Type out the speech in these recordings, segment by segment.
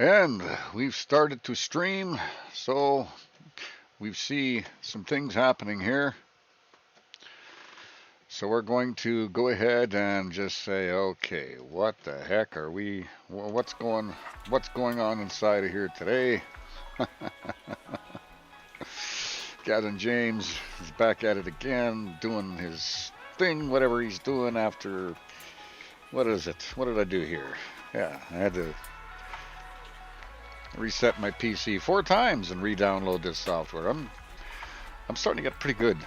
And we've started to stream, so we see some things happening here. So we're going to go ahead and just say, okay, what the heck are we? What's going on inside of here today? Gavin James is back at it again, doing his thing, whatever he's doing after. What is it? What did I do here? Yeah, I had to reset my PC 4 times and re-download this software. I'm starting to get pretty good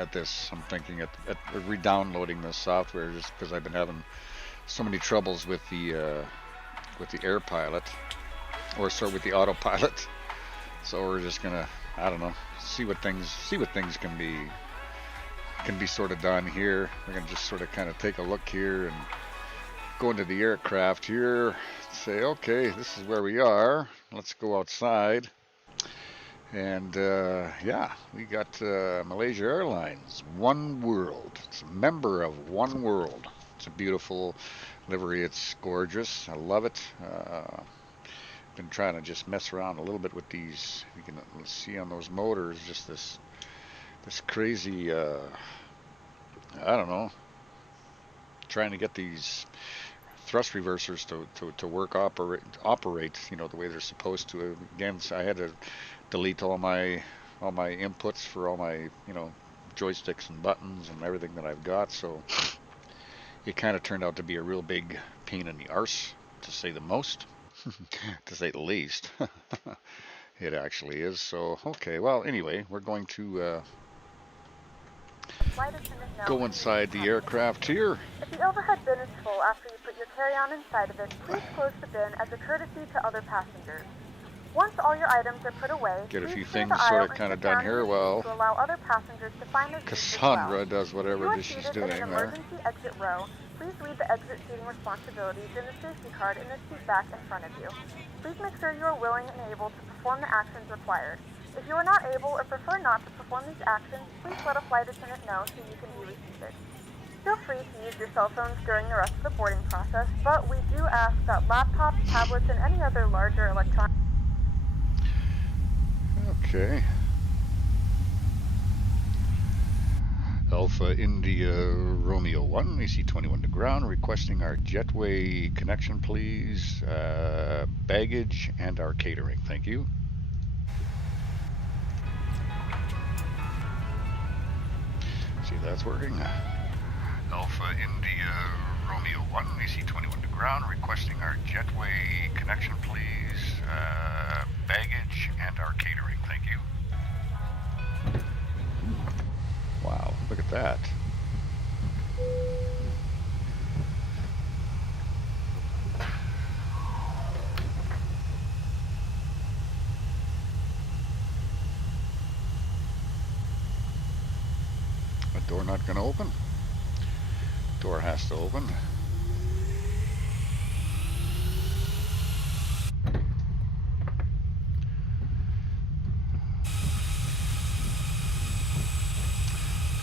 at this. I'm thinking at re-downloading this software just because I've been having so many troubles with the AirPilot, or sorry, with the autopilot. So we're just gonna, I don't know, see what things can be sort of done here. We're gonna just sort of kind of take a look here and go into the aircraft here. Say, okay, this is where we are. Let's go outside. And yeah, we got Malaysia Airlines, One World. It's a member of One World. It's a beautiful livery. It's gorgeous. I love it. Been trying to just mess around a little bit with these. You can see on those motors just this crazy, I don't know, trying to get these thrust reversers to work, operate, you know, the way they're supposed to. Again, so I had to delete all my inputs for all my, you know, joysticks and buttons and everything that I've got. So it kind of turned out to be a real big pain in the arse, to say the most, to say the least. It actually is. So okay, well, anyway, we're going to go inside the aircraft here. If the overhead bin is full after you put your carry-on inside of it, please close the bin as a courtesy to other passengers. Once all your items are put away, get a few things sort of kind of done here. Well, to allow other passengers to find their Cassandra does whatever she's doing in an there. Emergency exit row. Please read the exit seating responsibilities in the safety card in the seat back in front of you. Please make sure you are willing and able to perform the actions required. If you are not able or prefer not to perform these actions, please let a flight attendant know so you can be reseated. Feel free to use your cell phones during the rest of the boarding process, but we do ask that laptops, tablets, and any other larger electronic... Okay. Alpha India Romeo 1, AC-21 to ground, requesting our jetway connection, please. Baggage and our catering, thank you. See, that's working. Alpha India Romeo 1, AC-21 to ground, requesting our jetway connection, please. Baggage and our catering, thank you. Wow, look at that. A door not going to open? Door has to open.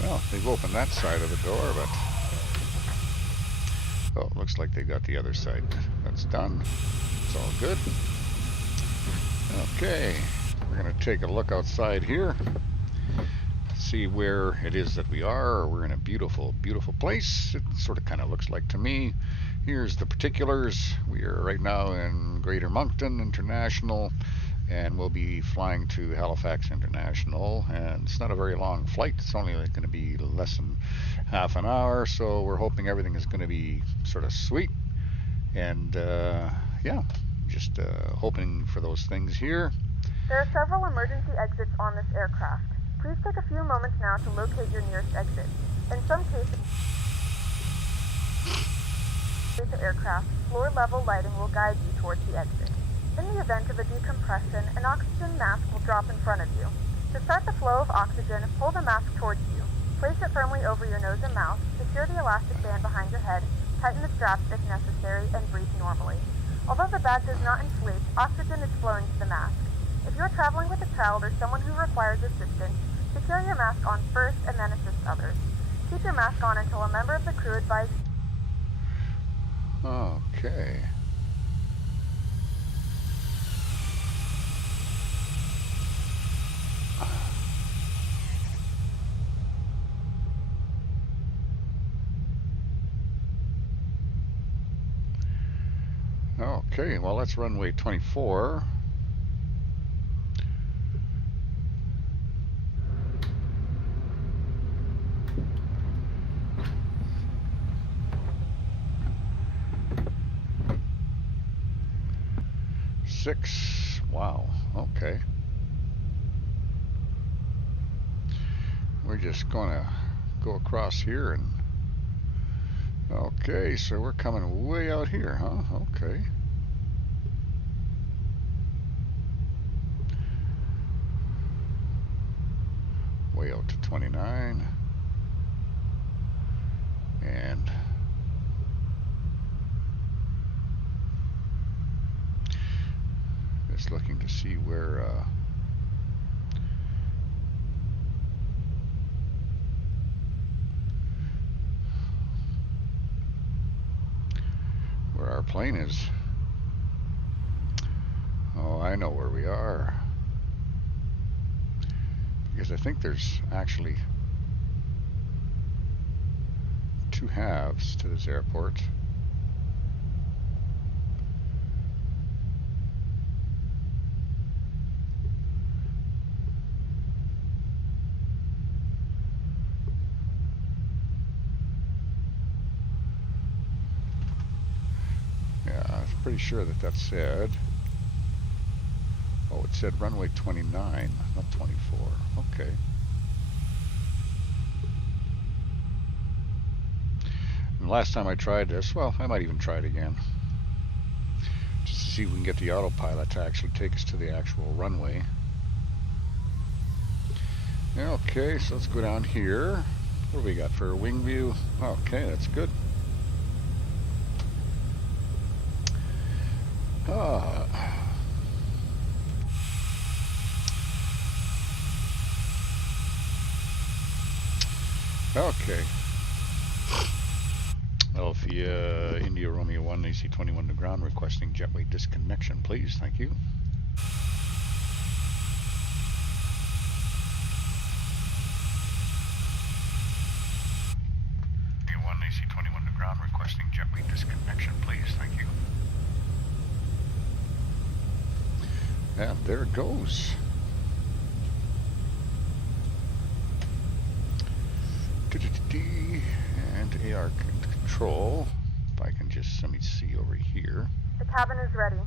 Well, they've opened that side of the door, but oh, it looks like they got the other side. That's done. It's all good. Okay, we're going to take a look outside here, see where it is that we are. We're in a beautiful, beautiful place. It sort of kind of looks like to me. Here's the particulars. We are right now in Greater Moncton International, and we'll be flying to Halifax International, and it's not a very long flight. It's only going to be less than half an hour, so we're hoping everything is going to be sort of sweet. And yeah, just hoping for those things here. There are several emergency exits on this aircraft. Please take a few moments now to locate your nearest exit. In some cases, the aircraft, floor-level lighting will guide you towards the exit. In the event of a decompression, an oxygen mask will drop in front of you. To start the flow of oxygen, pull the mask towards you. Place it firmly over your nose and mouth, secure the elastic band behind your head, tighten the straps if necessary, and breathe normally. Although the bag does not inflate, oxygen is flowing to the mask. If you are traveling with a child or someone who requires assistance, secure your mask on first and then assist others. Keep your mask on until a member of the crew advises. Okay. Okay, well, that's runway 24. Six. Wow. Okay. We're just gonna go across here and. Okay, so we're coming way out here, huh? Okay. Way out to 29. And just looking to see where our plane is. Oh, I know where we are. Because I think there's actually two halves to this airport. Yeah, I'm pretty sure that said. Oh, it said runway 29, not 24. Okay. And last time I tried this, well, I might even try it again, just to see if we can get the autopilot to actually take us to the actual runway. Okay, so let's go down here. What do we got for a wing view? Okay, that's good. Okay. Alpha India Romeo 1 AC21 to ground, requesting jetway disconnection, please. Thank you. India 1 AC21 to ground, requesting jetway disconnection, please. Thank you. And there it goes. And AR control. If I can just, let me see over here. The cabin is ready.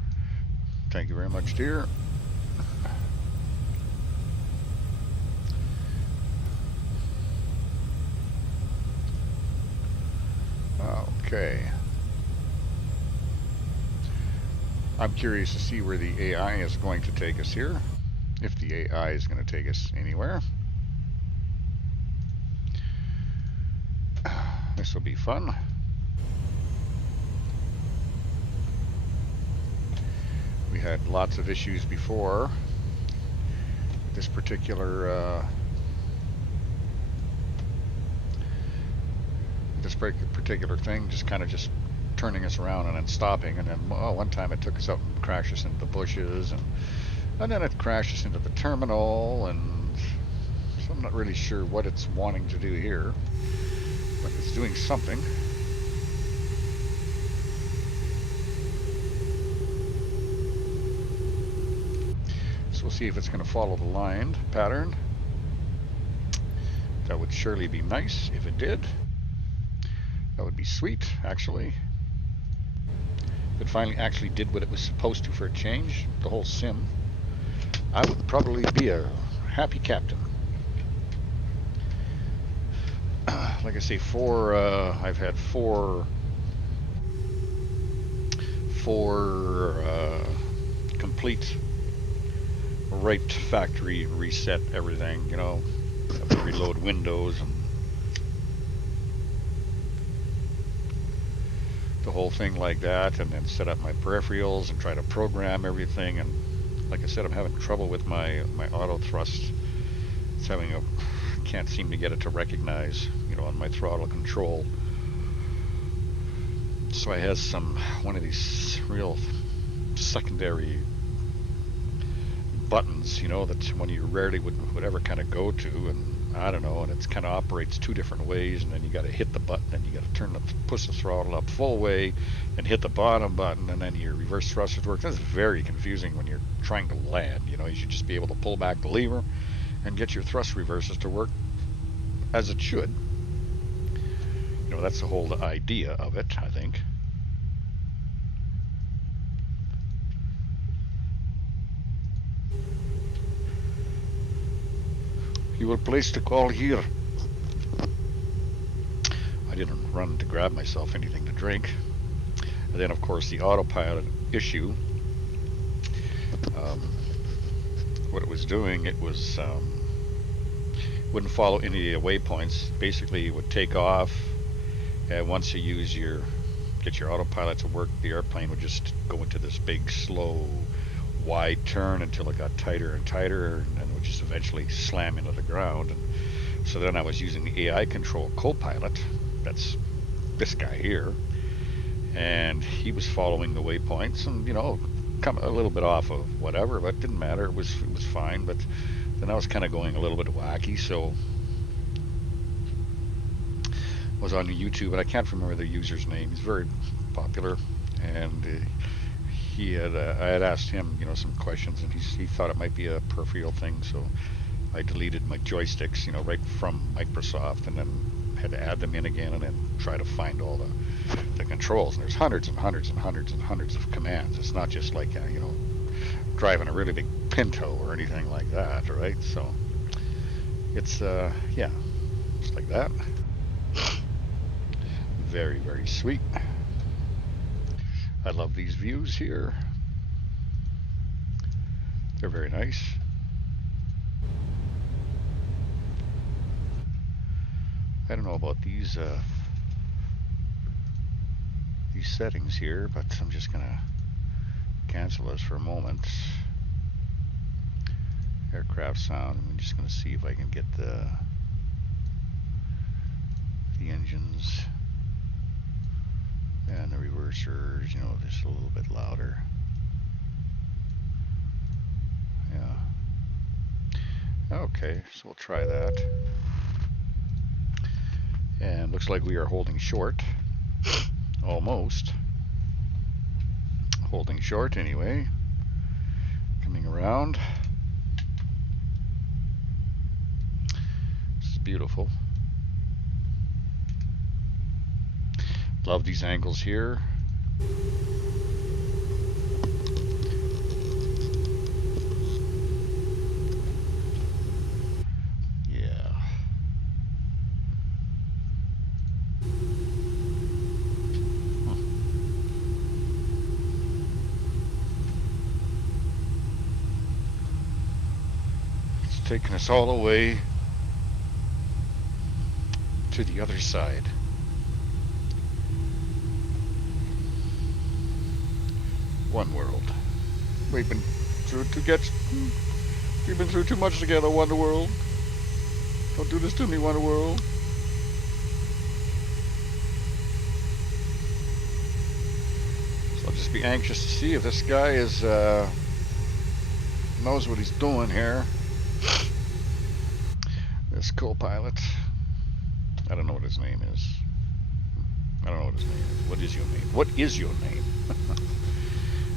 Thank you very much, dear. Okay. I'm curious to see where the AI is going to take us here. If the AI is going to take us anywhere. This will be fun. We had lots of issues before. This particular thing just kind of just turning us around and then stopping, and then one time it took us out and crashed us into the bushes, and then it crashed us into the terminal, and so I'm not really sure what it's wanting to do here, but it's doing something. So we'll see if it's going to follow the line pattern. That would surely be nice if it did. That would be sweet, actually. If it finally actually did what it was supposed to for a change, the whole sim, I would probably be a happy captain. Like I say, I've had four complete right factory reset everything, you know, have to reload Windows and the whole thing like that, and then set up my peripherals and try to program everything. And like I said, I'm having trouble with my auto thrust. It's can't seem to get it to recognize, you know, on my throttle control. So I have one of these real secondary buttons, you know, that one you rarely would ever kind of go to, and I don't know, and it kind of operates two different ways, and then you got to hit the button, and you got to push the throttle up full way, and hit the bottom button, and then your reverse thrusters work. That's very confusing when you're trying to land. You know, you should just be able to pull back the lever and get your thrust reverses to work as it should. You know, that's the whole idea of it, I think. You will place the call here. I didn't run to grab myself anything to drink. And then, of course, the autopilot issue. What it was doing, it was wouldn't follow any of the waypoints. Basically, it would take off, and once you get your autopilot to work, the airplane would just go into this big, slow, wide turn until it got tighter and tighter, and then would just eventually slam into the ground. And so then I was using the AI control co-pilot. That's this guy here, and he was following the waypoints, and you know, come a little bit off of whatever, but it didn't matter. It was fine. But then I was kind of going a little bit wacky, so I was on YouTube, and I can't remember the user's name. He's very popular, and I had asked him, you know, some questions, and he thought it might be a peripheral thing, so I deleted my joysticks, you know, right from Microsoft, and then had to add them in again, and then try to find all the controls. And there's hundreds and hundreds and hundreds and hundreds of commands. It's not just like you know, driving a really big Pinto or anything like that, right? So it's yeah, just like that. Very, very sweet. I love these views here. They're very nice. I don't know about these settings here, but I'm just gonna cancel this for a moment. Aircraft sound. I'm just gonna see if I can get the engines and the reversers, you know, just a little bit louder. Yeah. Okay, so we'll try that. And looks like we are holding short. Almost. Holding short anyway. Coming around. This is beautiful. Love these angles here. Yeah. It's taking us all the way to the other side. One world. We've been through too much together, Wonder World. Don't do this to me, Wonder World. So I'll just be anxious to see if this guy is knows what he's doing here. This co-pilot. I don't know what his name is. I don't know what his name is. What is your name? What is your name?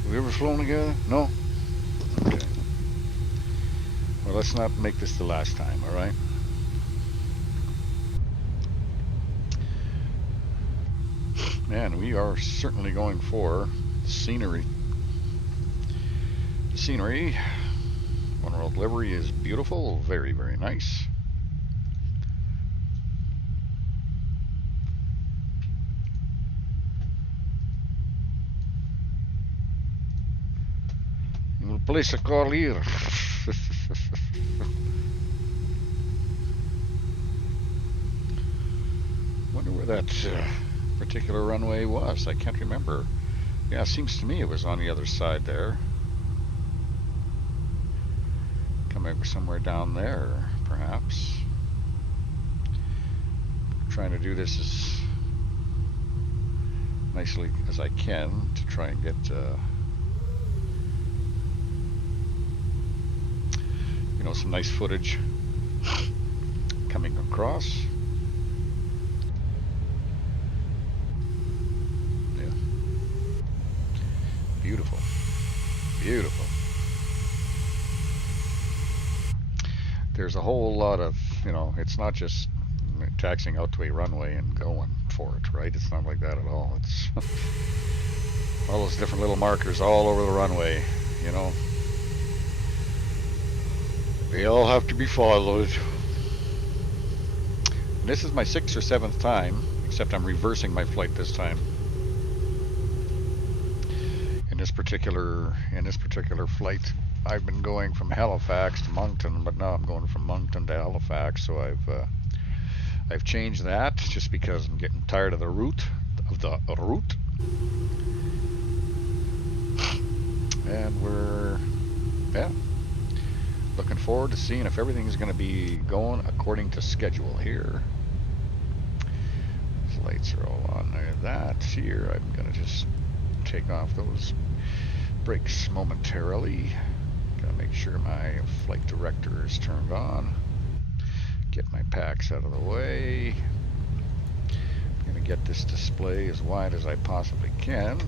Have we ever flown together? No? Okay. Well, let's not make this the last time, alright? Man, we are certainly going for scenery. The scenery, One World Livery, is beautiful, very, very nice. We'll place a call here. Wonder where that particular runway was. I can't remember. Yeah, it seems to me it was on the other side there. Coming somewhere down there, perhaps. Trying to do this as nicely as I can to try and get you know, some nice footage coming across. Yeah. Beautiful. Beautiful. There's a whole lot of, you know, it's not just taxiing out to a runway and going for it, right? It's not like that at all. It's all those different little markers all over the runway, you know. They all have to be followed. And this is my 6th or 7th time, except I'm reversing my flight this time. In this particular flight, I've been going from Halifax to Moncton, but now I'm going from Moncton to Halifax, so I've changed that just because I'm getting tired of the route. And we're, yeah, looking forward to seeing if everything's going to be going according to schedule here. These lights are all on there. That here, I'm going to just take off those brakes momentarily. Got to make sure my flight director is turned on. Get my packs out of the way. I'm going to get this display as wide as I possibly can.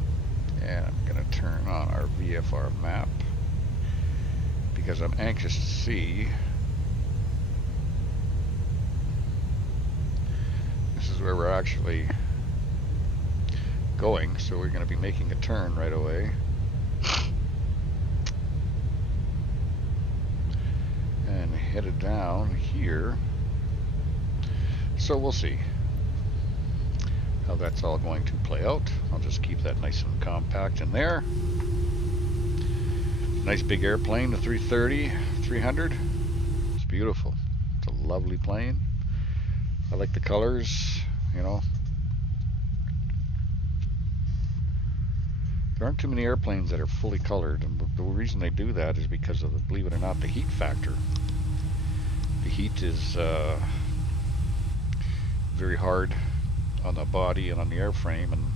And I'm going to turn on our VFR map because I'm anxious to see. This is where we're actually going, so we're going to be making a turn right away. And headed down here. So we'll see how that's all going to play out. I'll just keep that nice and compact in there. Nice big airplane, the 300. It's beautiful. It's a lovely plane. I like the colors, you know. There aren't too many airplanes that are fully colored, and the reason they do that is because of, believe it or not, the heat factor. The heat is very hard on the body and on the airframe, and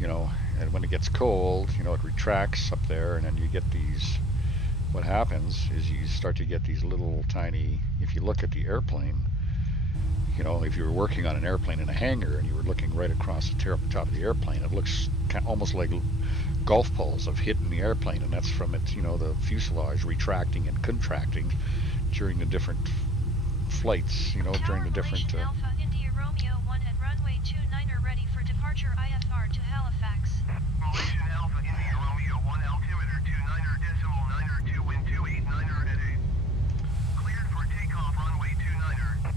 you know, and when it gets cold, you know, it retracts up there, and then you get these, what happens is you start to get these little tiny, if you look at the airplane, you know, if you were working on an airplane in a hangar and you were looking right across the top of the airplane, it looks almost like golf balls of hitting the airplane, and that's from it, you know, the fuselage retracting and contracting during the different flights, you know, during the different Alpha India Romeo 1 at runway 29 ready for departure IFR to Halifax. Malaysian Alpha India Romeo 1 altimeter 29.9 wind 289 at 8. Cleared for takeoff runway 29.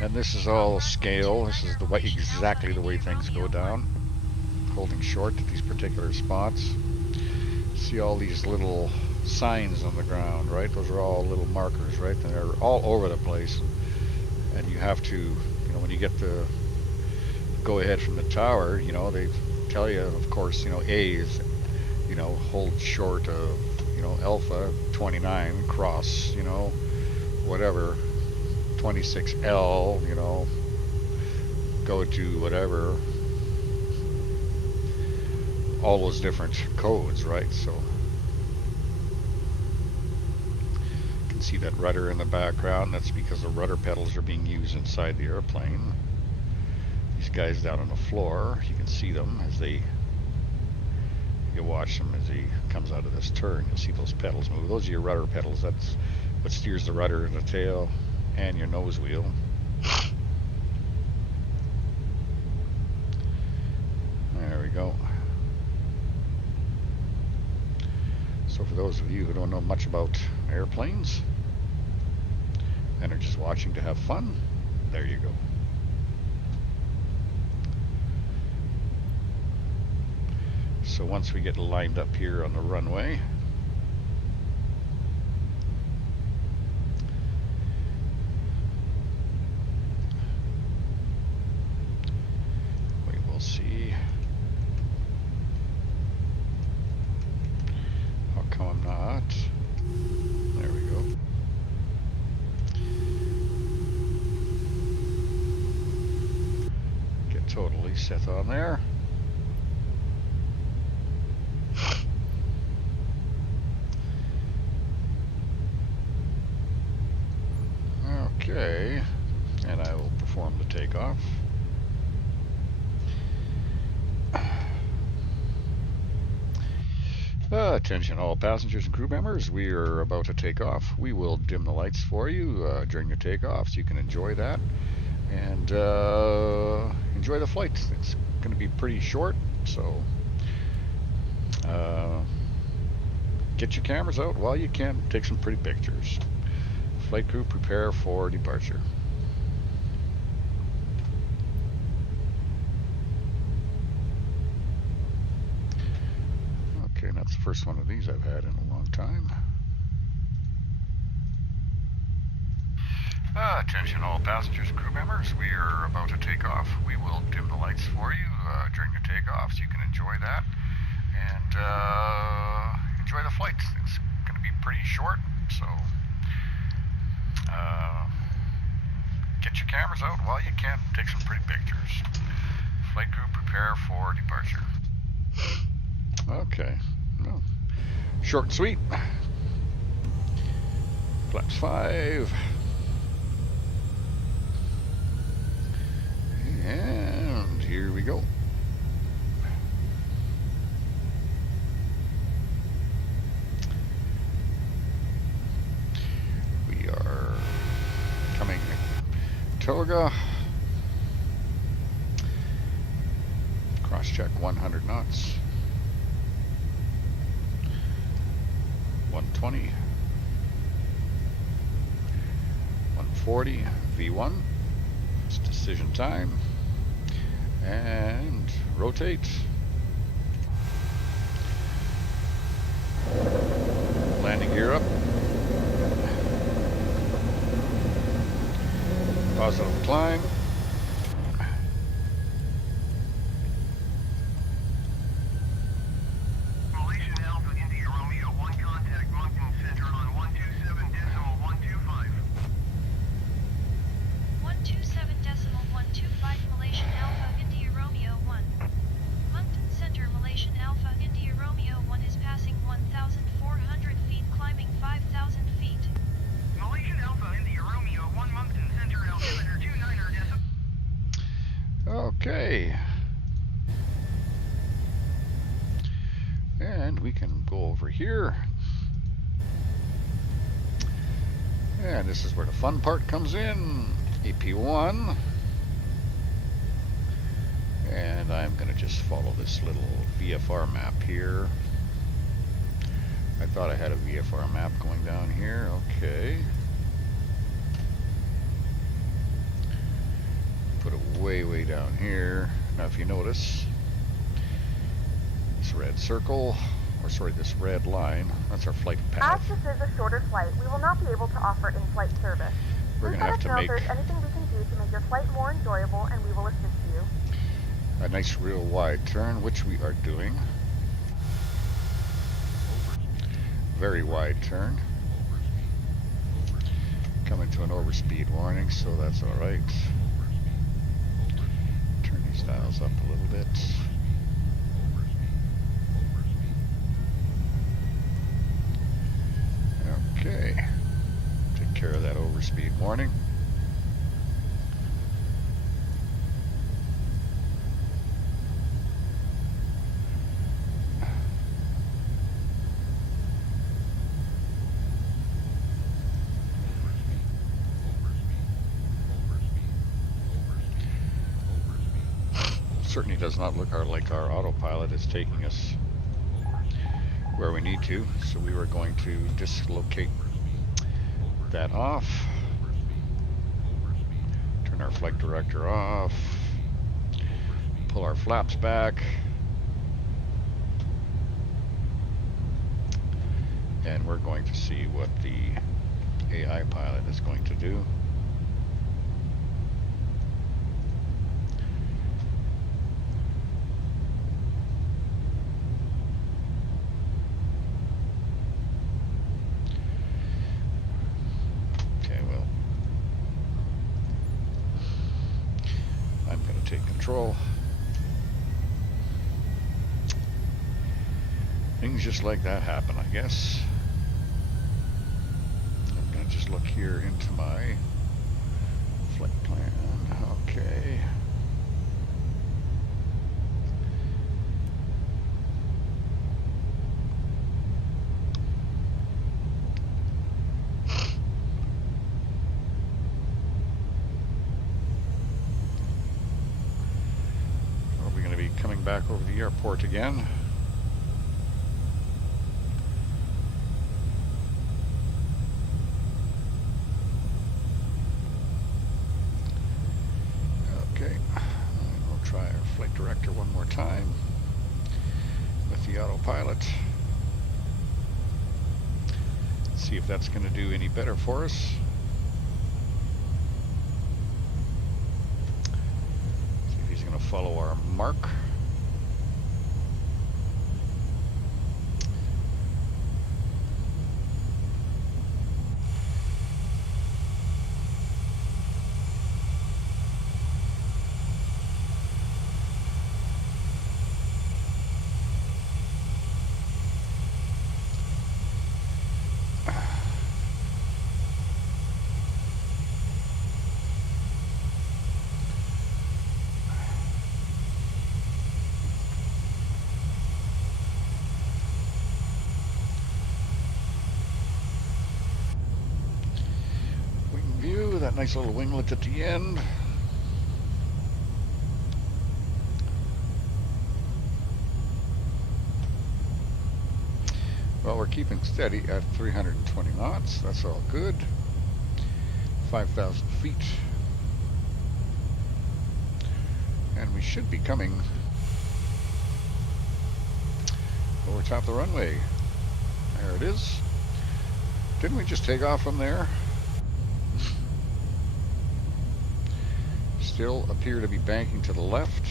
and this is all scale. This is the way, exactly the way things go down. Holding short at these particular spots. See all these little signs on the ground, right? Those are all little markers, right? And they're all over the place. And you have to, you know, when you get the go ahead from the tower, you know, they tell you, of course, you know, A is, you know, hold short of, you know, Alpha 29, cross, you know, whatever, 26L, you know, go to whatever, all those different codes, right? So you can see that rudder in the background. That's because the rudder pedals are being used inside the airplane. These guys down on the floor, you can see them as they, you watch them as he comes out of this turn. You'll see those pedals move. Those are your rudder pedals. That's what steers the rudder and the tail and your nose wheel. There we go. So for those of you who don't know much about airplanes and are just watching to have fun, there you go. So once we get lined up here on the runway, we will see. How come I'm not? There we go. Get totally set on there. takeoff. Attention all passengers and crew members, we are about to take off. We will dim the lights for you during your takeoff so you can enjoy that and enjoy the flight. It's going to be pretty short, so get your cameras out while you can. Take some pretty pictures. Flight crew, prepare for departure. Okay, and that's the first one of these I've had in a long time. Attention all passengers and crew members, we are about to take off. We will dim the lights for you during your takeoff so you can enjoy that and enjoy the flight. It's going to be pretty short, so get your cameras out while you can. Take some pretty pictures. Flight crew, prepare for departure. Okay, well, short and sweet. Flaps 5. And here we go. We are coming Toga. Cross check 100 knots. 120. 140 V1. It's decision time. And rotate. Landing gear up. Positive climb. Malaysian Alpha India Romeo 1 contact Moncton Center on 127.125. 127.125 Malaysian Alpha India Romeo 1. Moncton Center Malaysian Alpha India Romeo 1 is passing 1,400 feet, climbing 5,000 feet. Malaysian Alpha India Romeo 1 Moncton Center altimeter 29er decimal. Okay. And we can go over here. And this is where the fun part comes in. AP1. And I'm going to just follow this little VFR map here. I thought I had a VFR map going down here. Okay. Put it way down here. Now if you notice, this red circle, or sorry, this red line, that's our flight path. As this is a shorter flight, we will not be able to offer in-flight service. We're Please going to have let us to know if make there's anything we can do to make your flight more enjoyable, and we will assist you. a nice real wide turn, which we are doing. Very wide turn. Coming to an overspeed warning, so that's all right. Turn these dials up a little bit. Okay. Take care of that overspeed warning. Certainly does not look like our autopilot is taking us where we need to, so we were going to dislocate that off, turn our flight director off, pull our flaps back, and we're going to see what the AI pilot is going to do. Take control. Things just like that happen, I guess. I'm gonna just look here into my flight plan. Okay. Are we going to be coming back over the airport again? Okay. And we'll try our flight director one more time with the autopilot. See if that's going to do any better for us. See if he's going to follow our mark. View, that nice little winglet at the end. Well, we're keeping steady at 320 knots. That's all good. 5,000 feet. And we should be coming over top of the runway. There it is. Didn't we just take off from there? Still appear to be banking to the left.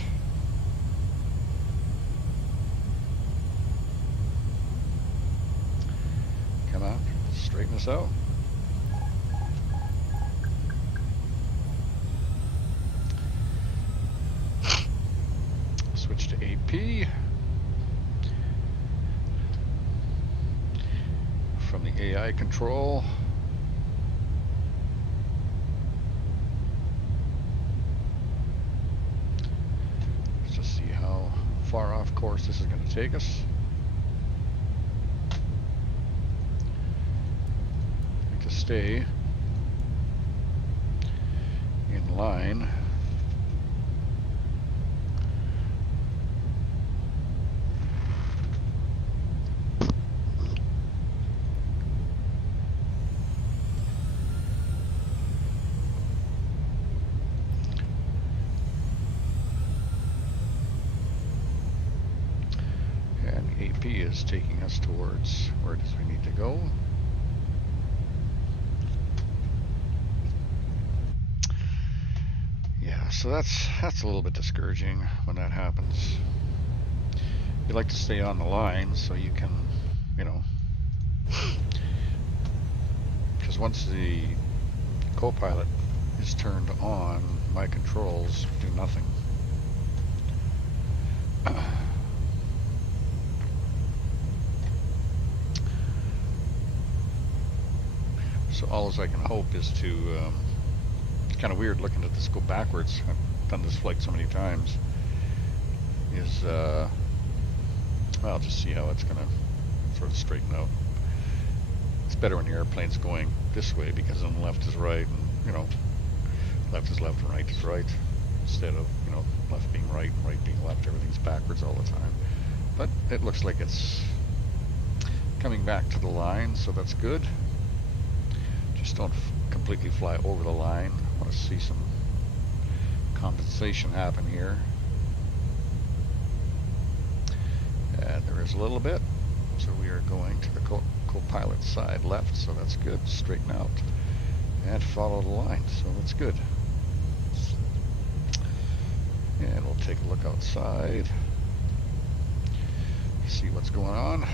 Come on, straighten us out. Switch to AP. From the AI control. Far off course this is going to take us. Need to stay in line. AP is taking us towards where it is we need to go. Yeah, so that's a little bit discouraging when that happens. You like to stay on the line so you can, you know, because once the co-pilot is turned on, my controls do nothing. So all I can hope is to, it's kind of weird looking at this go backwards. I've done this flight so many times. Is, well, I'll just see how it's going to sort of straighten out. It's better when the airplane's going this way because then left is right and, you know, left is left and right is right. Instead of, you know, left being right and right being left, everything's backwards all the time. But it looks like it's coming back to the line, so that's good. Just don't completely fly over the line. I want to see some compensation happen here. And there is a little bit. So we are going to the co-pilot side left, so that's good. Straighten out and follow the line, so that's good. And we'll take a look outside, see what's going on.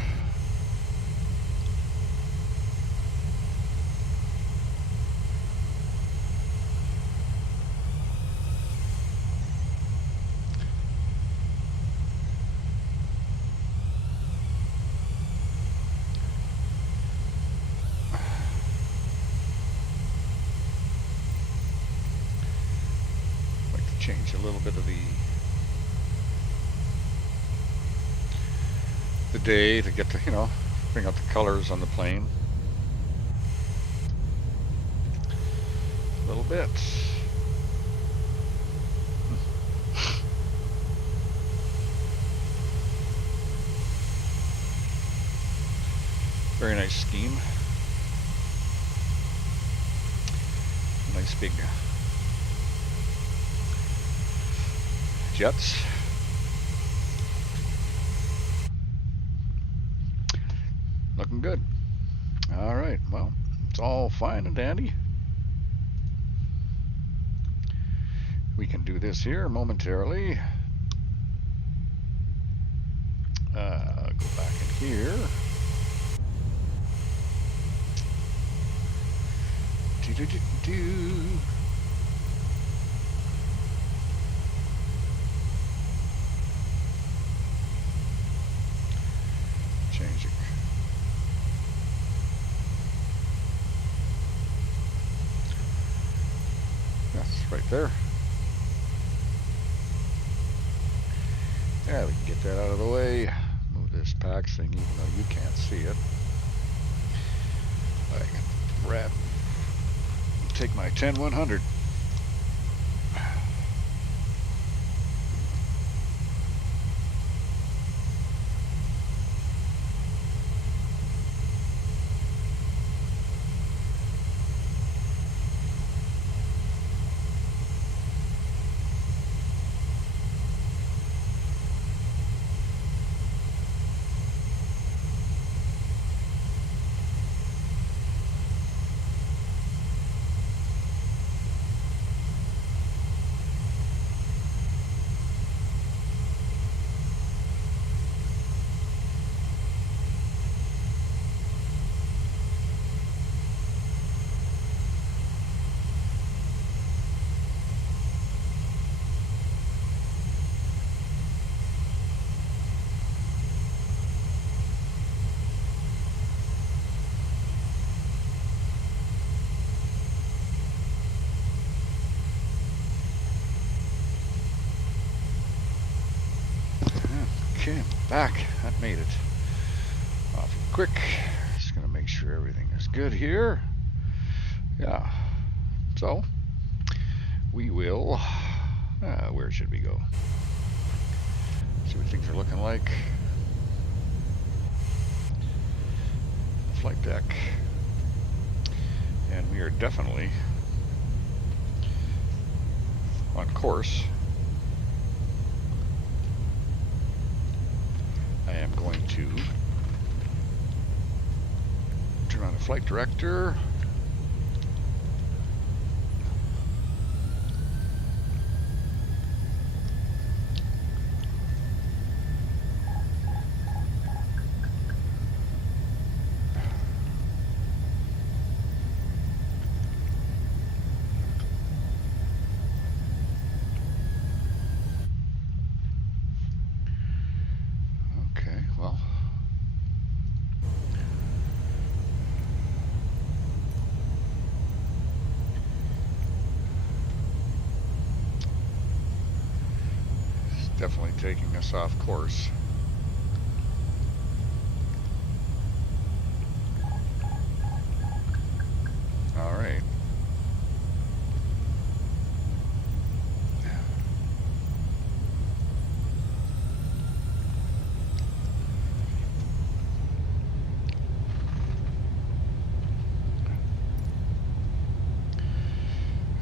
change a little bit of the day to get to, you know, bring out the colors on the plane a little bit. Very nice scheme. Nice big jets. Looking good. All right, well, it's all fine and dandy. We can do this here momentarily. Go back in here. Do. Change it. That's right there. Yeah, we can get that out of the way. Move this PAX thing, even though you can't see it. I can grab, take my 10-100. Okay, back. That made it awfully quick. Just gonna make sure everything is good here. Yeah. So we will. Where should we go? See what things are looking like. Flight deck, and we are definitely on course. I am going to turn on the flight director. Okay, well. It's definitely taking us off course. All right.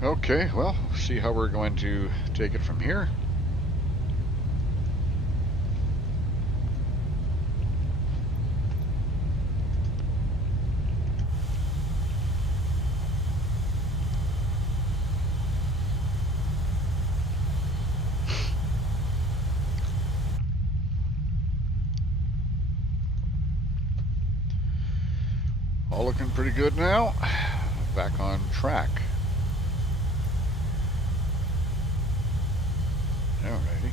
Okay, well, see how we're going to take it from here. All looking pretty good now. Back on track. Alrighty.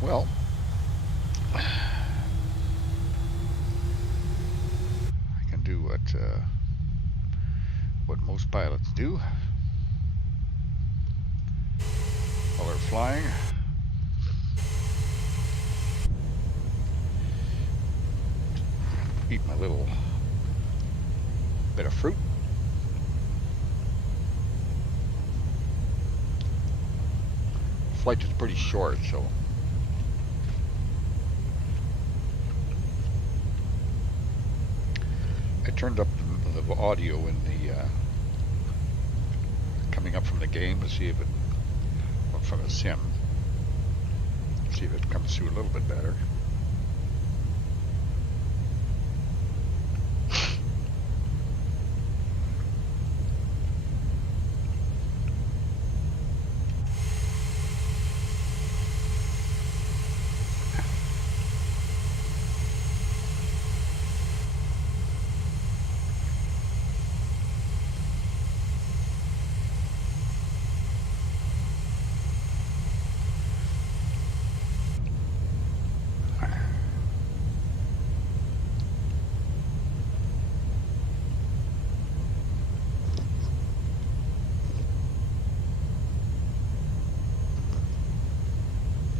Well, I can do what most pilots do. flying. Eat my little bit of fruit. Flight is pretty short, so I turned up the audio in the coming up from the game to see if it, or from the sim, see if it comes through a little bit better.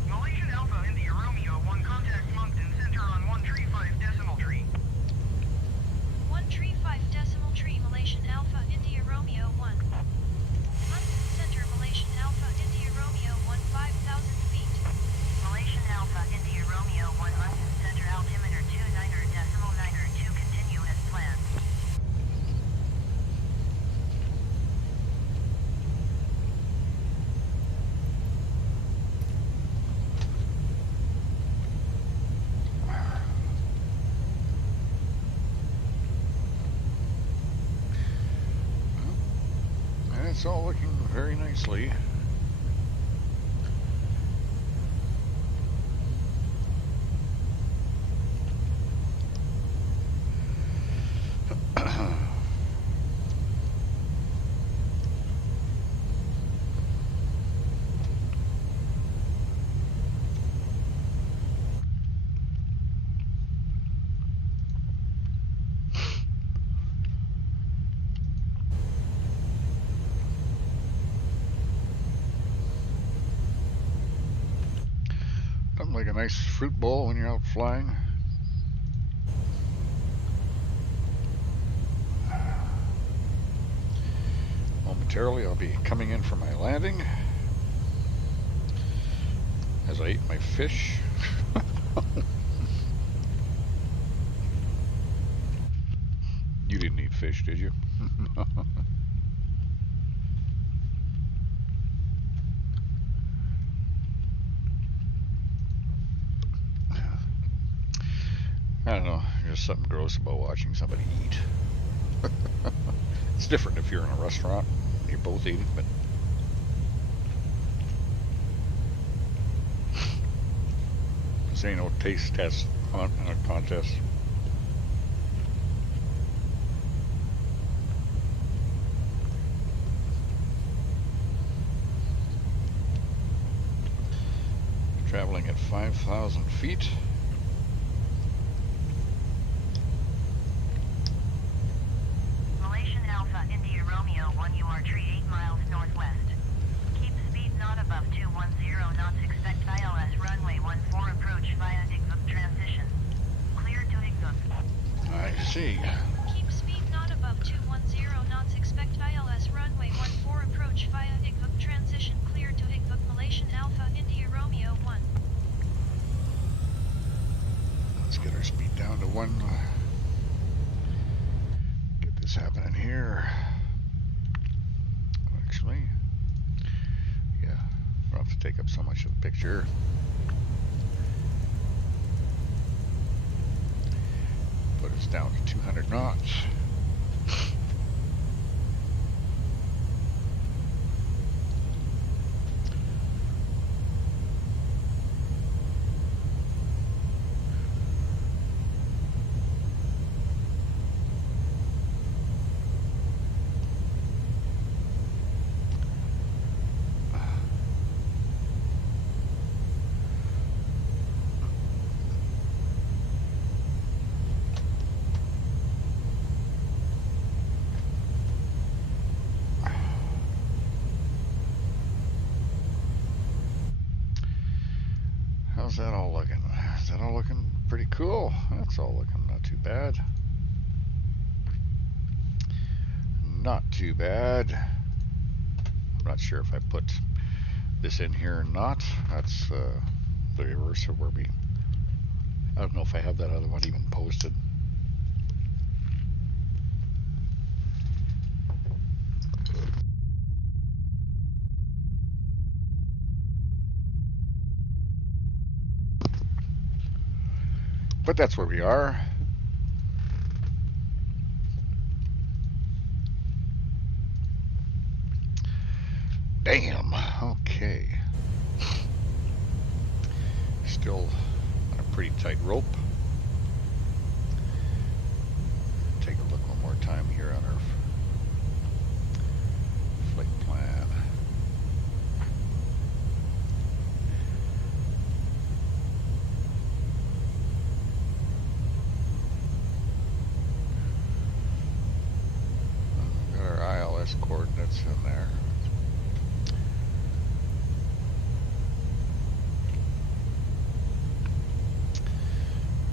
Malaysian Alpha India Romeo 1, contact Moncton Center on 135 decimal tree. 135 decimal tree Malaysian Alpha India Romeo 1. Moncton Center Malaysian Alpha India Romeo 1 5,000 feet. Malaysian Alpha India Romeo 1 Moncton Center altimeter 29.9 continue as planned. And it's all looking very nicely. Something like a nice fruit bowl when you're out flying. Momentarily I'll be coming in for my landing as I eat my fish. You didn't eat fish, did you? I don't know, there's something gross about watching somebody eat. It's different if you're in a restaurant, you're both eating, but this ain't no taste test contest. Traveling at 5,000 feet. Malaysian Alpha India Romeo 1 you are tree 8 miles northwest. Keep speed not above 210 knots. Expect ILS runway 14 approach via Igbook transition. Clear to Igbook. I see. Keep speed not above 210 knots. Expect ILS runway 14 approach via Igbook transition. Clear to Igbook Malaysian Alpha India Romeo 1. Let's get our speed down to 1. Get this happening here. Actually, yeah, I don't have to take up so much of the picture. Put us down to 200 knots. How's that all looking? Is that all looking pretty cool? That's all looking not too bad. Not too bad. I'm not sure if I put this in here or not. That's the reverse of where we... I don't know if I have that other one even posted. But that's where we are. Damn. Okay. Still on a pretty tight rope. Take a look one more time here on our flight plan. Got our ILS coordinates in there.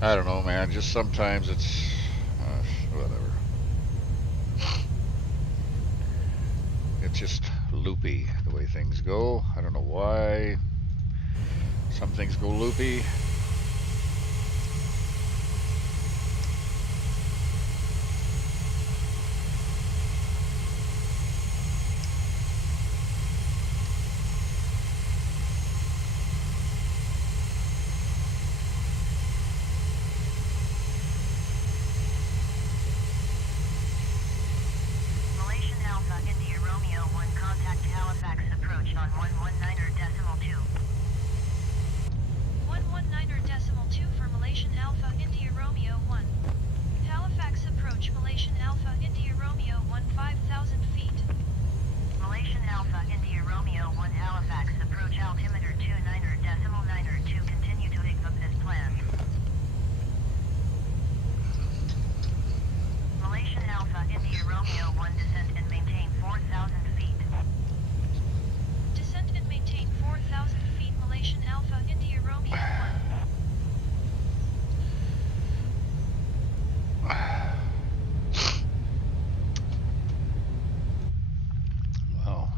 I don't know, man. Just sometimes it's whatever. It's just loopy the way things go. I don't know why some things go loopy. Malaysian Alpha, India Romeo 1, contact Halifax approach on 119.2. 119.2 for Malaysian Alpha India Romeo 1. Halifax approach Malaysian Alpha India Romeo 1 5,000 feet. Malaysian Alpha, India Romeo 1, Halifax approach altimeter 29.92, continue to exit as planned. Malaysian Alpha, India Romeo 1, descend and maintain 4,000 feet. Descent and maintain 4,000 feet Malaysian Alpha India Romeo 1. Wow.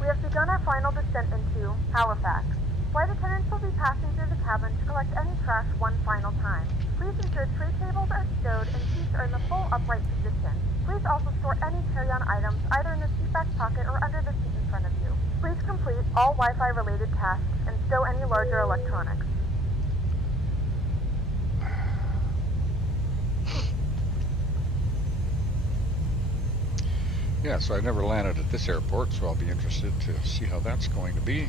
We have begun our final descent into Halifax. Flight attendants will be passing through the cabin to collect any trash one final time. Please ensure tray tables are stowed and seats are in the full upright position. Please also store any carry-on items either in the seat back pocket or under the seat in front of you. Please complete all Wi-Fi related tasks and stow any larger electronics. Yeah, so I never landed at this airport, so I'll be interested to see how that's going to be.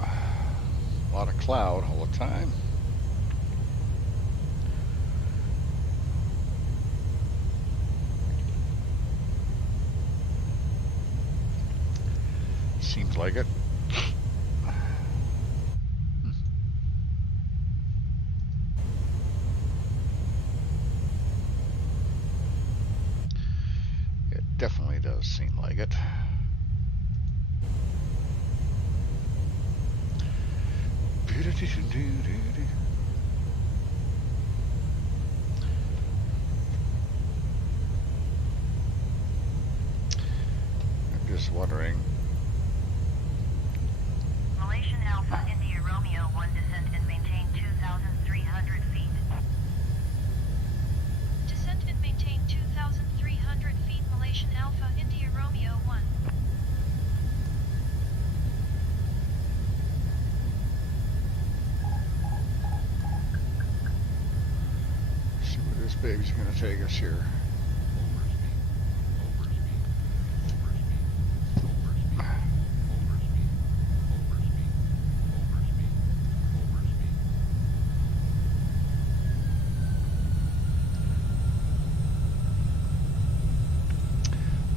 A lot of cloud all the time. Seems like it. It definitely does seem like it. I'm just wondering. Malaysian Alpha, India Romeo 1, descend and maintain 2,300 feet. Descent and maintain 2,300 feet Malaysian Alpha India Romeo 1. See where this baby's gonna take us here.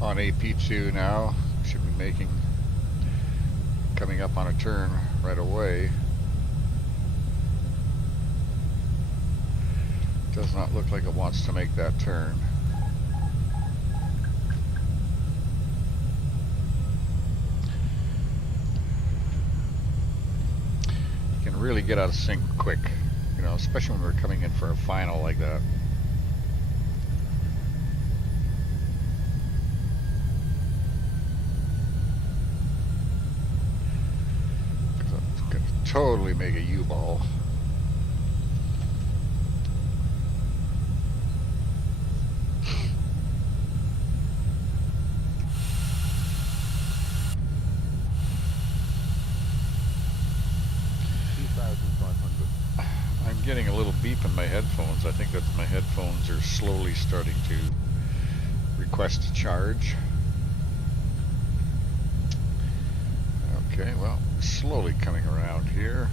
On AP2 now. Should be coming up on a turn right away. Does not look like it wants to make that turn. You can really get out of sync quick, you know, especially when we're coming in for a final like that. Totally make a U-ball. I'm getting a little beep in my headphones. I think that my headphones are slowly starting to request a charge. Okay, well, slowly coming around here.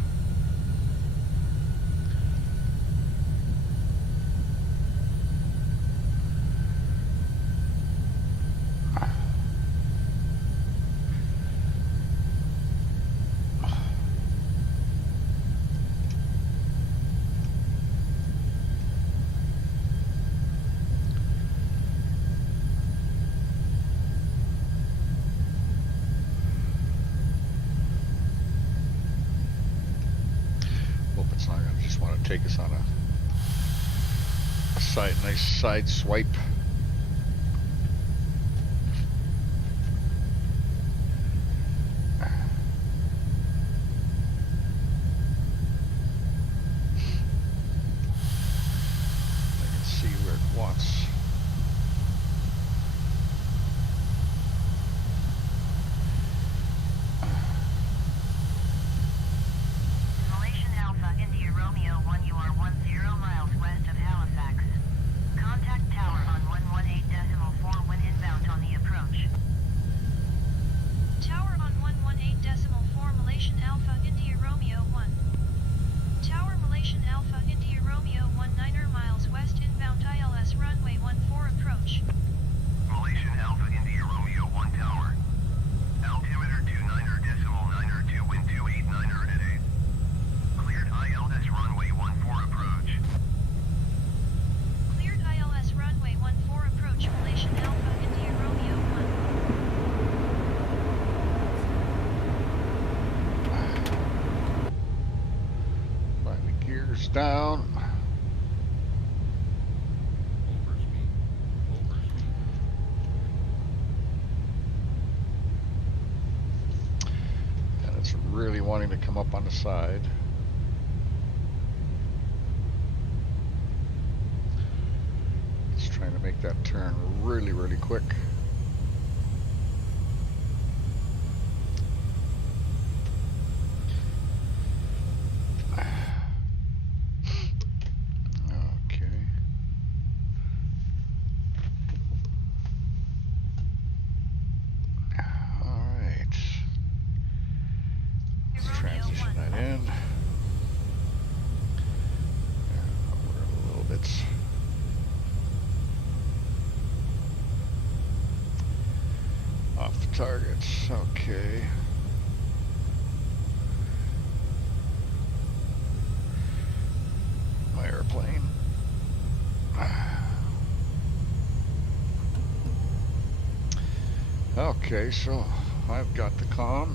Take us on a nice side swipe. I can see where it wants. Down. And it's really wanting to come up on the side. It's trying to make that turn really, really quick. Transition that in. We're a little bit off the targets. Okay. My airplane. Okay, so I've got the comm.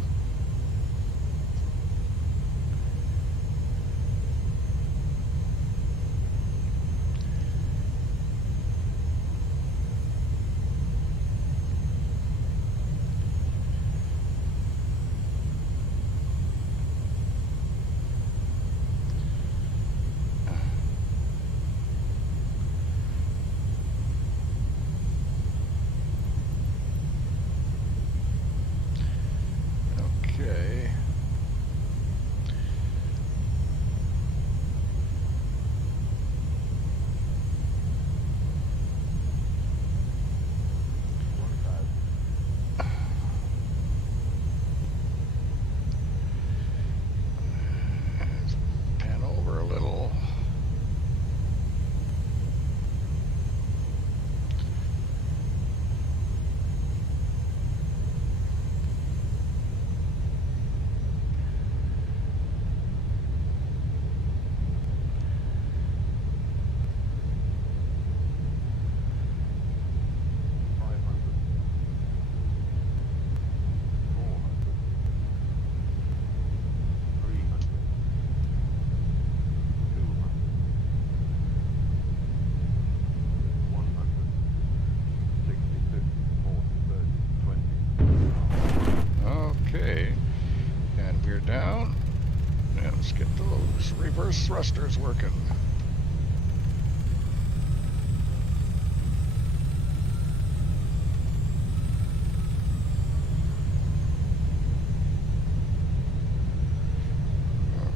reverse thruster's working.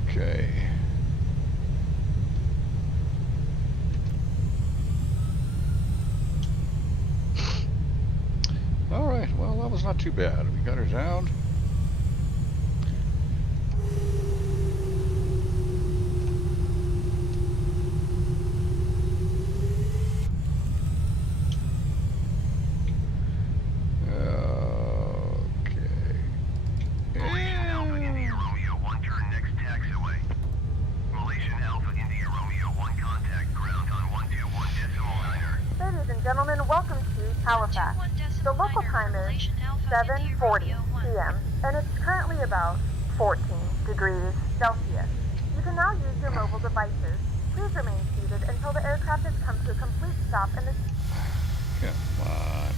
Okay. Alright, well, that was not too bad. We got her down. Malaysian Alpha India Romeo 1, turn next taxiway. Malaysian Alpha India Romeo 1, contact ground on 121.9er. Ladies and gentlemen, welcome to Halifax. The local time is 7:40 p.m. and it's currently about 14 degrees Celsius. You can now use your mobile devices. Please remain seated until the aircraft has come to a complete stop and the... Come on.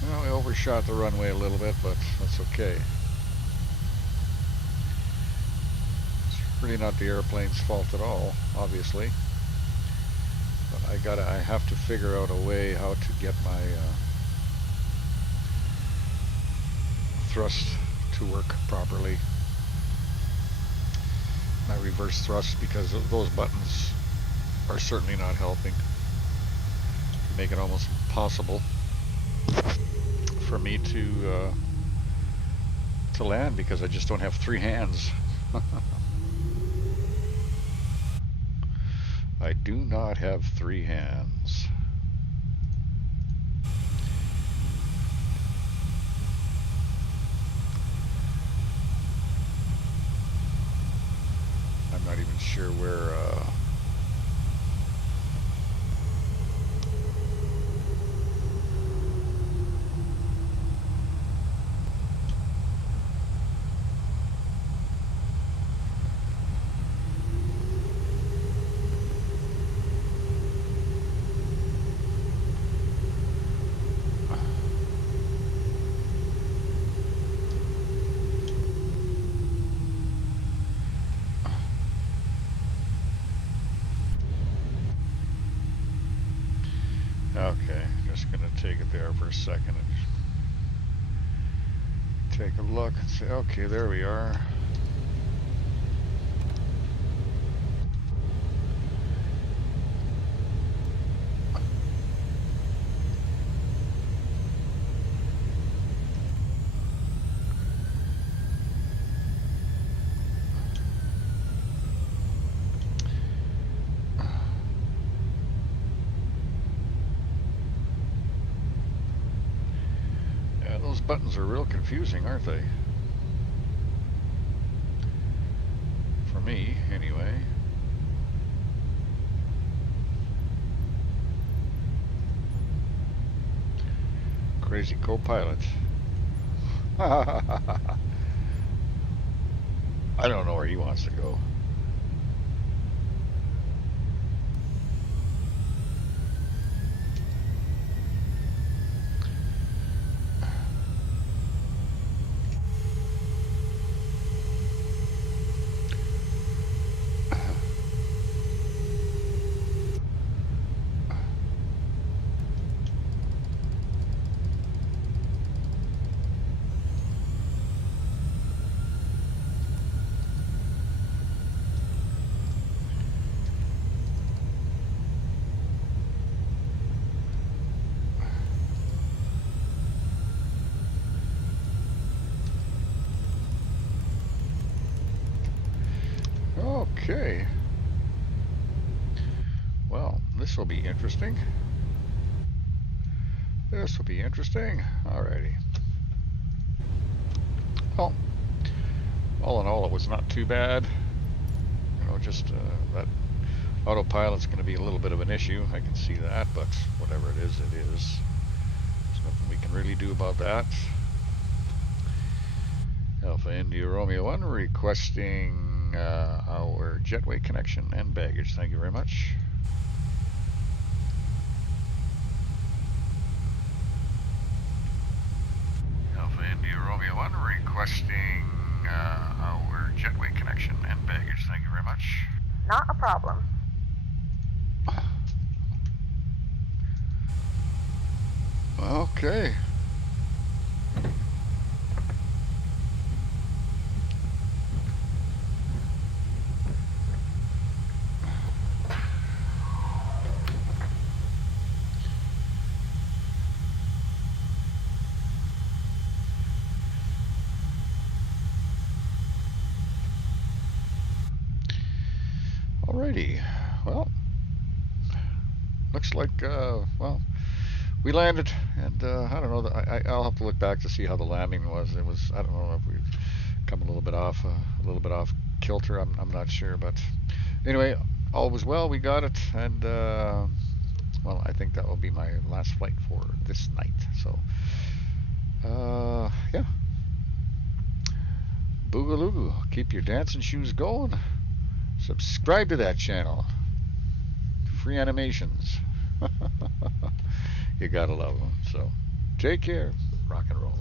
Well, we overshot the runway a little bit, but that's okay. It's really not the airplane's fault at all, obviously. But I have to figure out a way how to get my thrust to work properly. My reverse thrust, because those buttons are certainly not helping. Make it almost impossible for me to land because I just don't have three hands. I do not have three hands. I'm not even sure where okay, just gonna take it there for a second and take a look and say, okay, there we are. Those buttons are real confusing, aren't they? For me, anyway. Crazy co-pilot. I don't know where he wants to go. Okay. Well, this will be interesting. This will be interesting. Alrighty. Well, all in all, it was not too bad. You know, just that Autopilot's going to be a little bit of an issue. I can see that, but whatever it is, it is. There's nothing we can really do about that. Alpha India Romeo 1 requesting our jetway connection and baggage. Thank you very much. Alpha India Romeo 1 requesting our jetway connection and baggage. Thank you very much. Not a problem. Okay. Alrighty. Well, looks like, well, we landed, and I don't know. I'll have to look back to see how the landing was. It was, I don't know if we've come a little bit off kilter. I'm not sure, but anyway, all was well. We got it, and well, I think that will be my last flight for this night. So, yeah. Boogaloo, keep your dancing shoes going. Subscribe to that channel. Free animations. You gotta love them. So, take care. Rock and roll.